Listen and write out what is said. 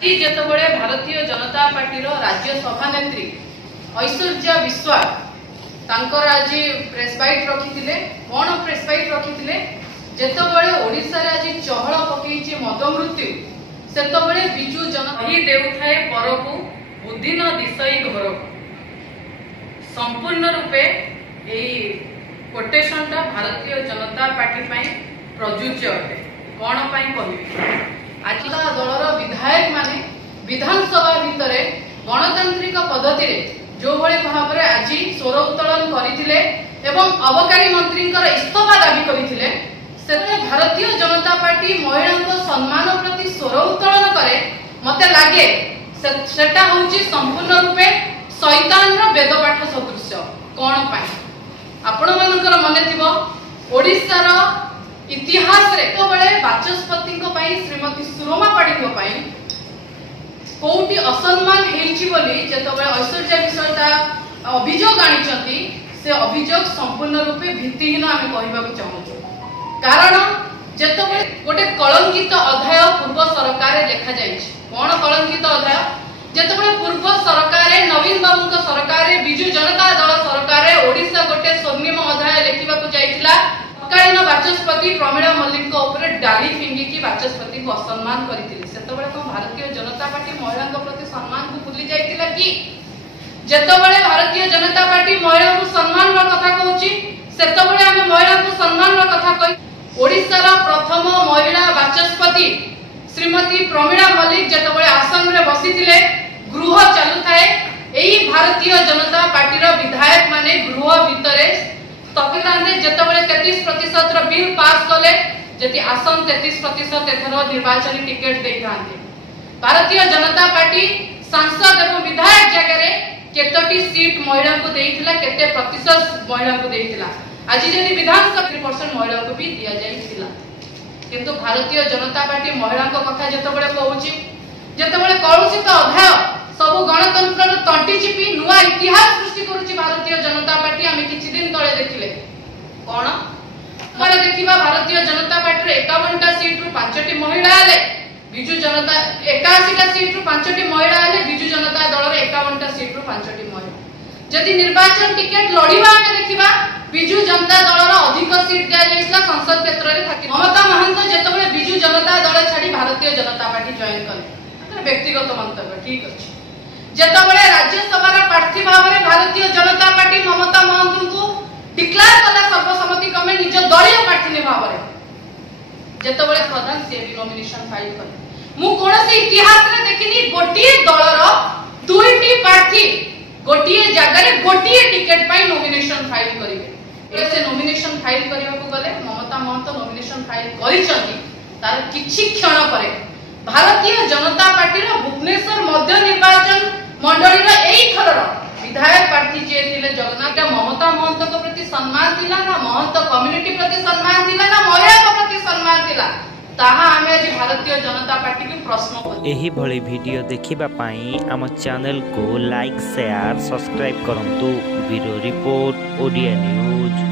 ଯେତେବେଳେ ଭାରତୀୟ ଜନତା ପାର୍ଟିର ରାଜ୍ୟ ସଭାନେତ୍ରୀ ଐଶ୍ୱର୍ଯ୍ୟା ବିଶ୍ୱାଳ ତାଙ୍କର ଆଜି ପ୍ରେସ୍ ବାଇଟ୍ ରଖିଥିଲେ। କ'ଣ ପ୍ରେସ୍ ବାଇଟ୍ ରଖିଥିଲେ? ଯେତେବେଳେ ଓଡ଼ିଶାରେ ଆଜି ଚହଳ ପକେଇଛି ମଦ ମୃତ୍ୟୁ, ସେତେବେଳେ ବିଜୁ ଜନତା ଦେଉଥାଏ ପରକୁ ବୁଦ୍ଧି ନ ଦିଶଇ ଘରକୁ। ସମ୍ପୂର୍ଣ୍ଣ ରୂପେ ଏହି କୋଟେସନଟା ଭାରତୀୟ ଜନତା ପାର୍ଟି ପାଇଁ ପ୍ରଯୁଜ୍ୟ ଅଟେ। କ'ଣ ପାଇଁ କହିବି? ଆଜି ଦଳର ବିଧାୟକ ମାନେ विधानसभा भितर गणतांत्रिक पद्धति जो भली भाव आज स्वर उत्तोलन करते अबकारी मंत्री इस्तीफा दाबी करते भारतीय जनता पार्टी महिला सम्मान प्रति स्वर उत्तोलन करे मते लगे सेटा होची संपूर्ण रूपे शैतान वेदपाठ सदृश। कौन पाई आपण मानकर मने थिबो ओडिसा रो इतिहास रे तो बेले बाचस्पति को पाई श्रीमती सुरमा पाड़ी पाई कोटी असम्मान हेछि बोली जेतबे ऐश्वर्या विषयता अभियोग आनिचंती से अभियोग संपूर्ण रूपे भित्तिहीन आमे कहबा को चाहूछु। कारण जेतबे गोटे कलंकित अध्याय पूर्व सरकार लेखा जाइछि। कोन कलंकित अध्याय? जेतबे पूर्व सरकार नवीन बाबू सरकार बिजु जनता दल सरकार ओडिसा गोटे स्वर्णिम अध्याय लेखिबा को जाइथिला। तत्कालीन बाचस्पति प्रमीला मल्लिक ऊपर डाली फिंगिकी बाचस्पति को असम्मान करथिले। सेतबेले तो भारतीय जनता पार्टी महिला प्रति सम्मान को भूली जाइतिला कि जेतबेले भारतीय जनता पार्टी महिला को सम्मान रो कथा कहूची सेतबेले आमे महिला को सम्मान रो कथा कहि ओडिसा रा प्रथम महिला बाचस्पति श्रीमती प्रमीला मल्लिक जेतबेले आसन रे बसितिले गृह चालू थाए एही भारतीय जनता पार्टी रो विधायक माने गृह भितरे तपितांदे जेतबेले 33% रो बिल पास कले जति आसन 33% एथर निर्वाचन टिकेट दे थांते। भारतीय जनता पार्टी सांसद एवं विधायक जगह केतोटी सीट महिला को देइथिला केते प्रतिशत महिला को देइथिला। आज जदि विधानसभा 3% महिला को भी दिया जाइथिला किंतु भारतीय जनता पार्टी महिला को कथा जेतबेले कहूची जेतबेले कौनसी तो अध्याय सब गणतंत्र तंटी चिपी नुआ इतिहास सृष्टि करूची भारतीय जनता पार्टी। आमे किछि दिन तळे देखिले कोन माने देखिबा भारतीय जनता पार्टी रे 51टा सीट रु 5टी महिला आले बिजु जनता 81टा सीट रु 5टी महिला आले बिजु जनता दल रे 51टा सीट रु 5टी महिला। जदि निर्वाचन टिकेट लड़िबा आमे देखिबा बिजु जनता दल रो अधिक सीट दिया जाइतला संसद क्षेत्र रे थाकी ममता महंत जेतबेले बिजु जनता दल छाडी भारतीय जनता पार्टी जॉइन कले व्यक्तिगत मंतव्य ठीक अछि। जेतबेले राज्यसभा रा प्रार्थी भाव रे भारतीय जनता पार्टी ममता महंत को डिक्लेयर कला सर्वसम्मति क्रमे निज दलीय प्रार्थी भाव रे जेतबेले प्रधान से भी नॉमिनेशन फाइल करे मु कोनसी इतिहास रे देखिनी गोटिए दलर दुईटी प्रार्थी गोटिए जगह रे गोटिए टिकट पाई नॉमिनेशन फाइल करिवे। से नॉमिनेशन फाइल करिवा को गले ममता महंत नॉमिनेशन फाइल करिसंती तार किछि क्षण परे भारतीय जनता पार्टी रो भुवनेश्वर मध्य निर्वाचन मंडली रो एई थरर विधायक प्रार्थी जे थिले जगन्नाथ ममता महंत को प्रति सम्मान थिला ना महंत कम्युनिटी प्रति सम्मान थिला ना महिला को प्रति सम्मान थिला ताहा आमे आज भारतीय जनता पार्टी के प्रश्न एही भली वीडियो देखिबा पई हम चैनल को लाइक शेयर सब्सक्राइब करंतु ब्यूरो रिपोर्ट ओडिया न्यूज।